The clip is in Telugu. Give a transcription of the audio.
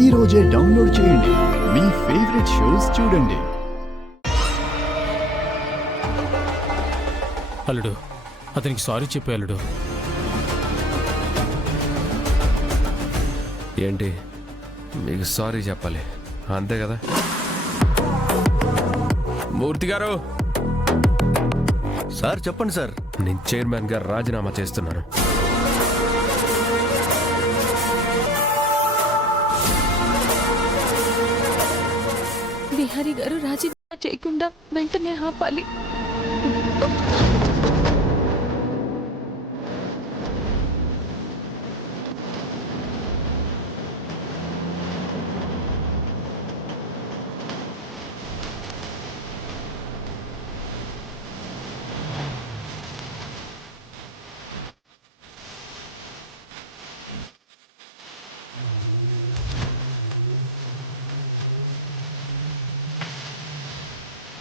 ఈ రోజే డౌన్లోడ్ చేయండి. మీ ఫేవరెట్ షోస్ చూడండి. అల్లుడు, అతనికి సారీ చెప్పే అల్లుడు. ఏంటి మీకు సారీ చెప్పాలి అంతే కదా? మూర్తి గారు సార్ చెప్పండి సార్. నేను చైర్మన్ గారు రాజీనామా చేస్తున్నాను. బిహారీ గారు రాజీనామా చేయకుండా వెంటనే ఆపాలి.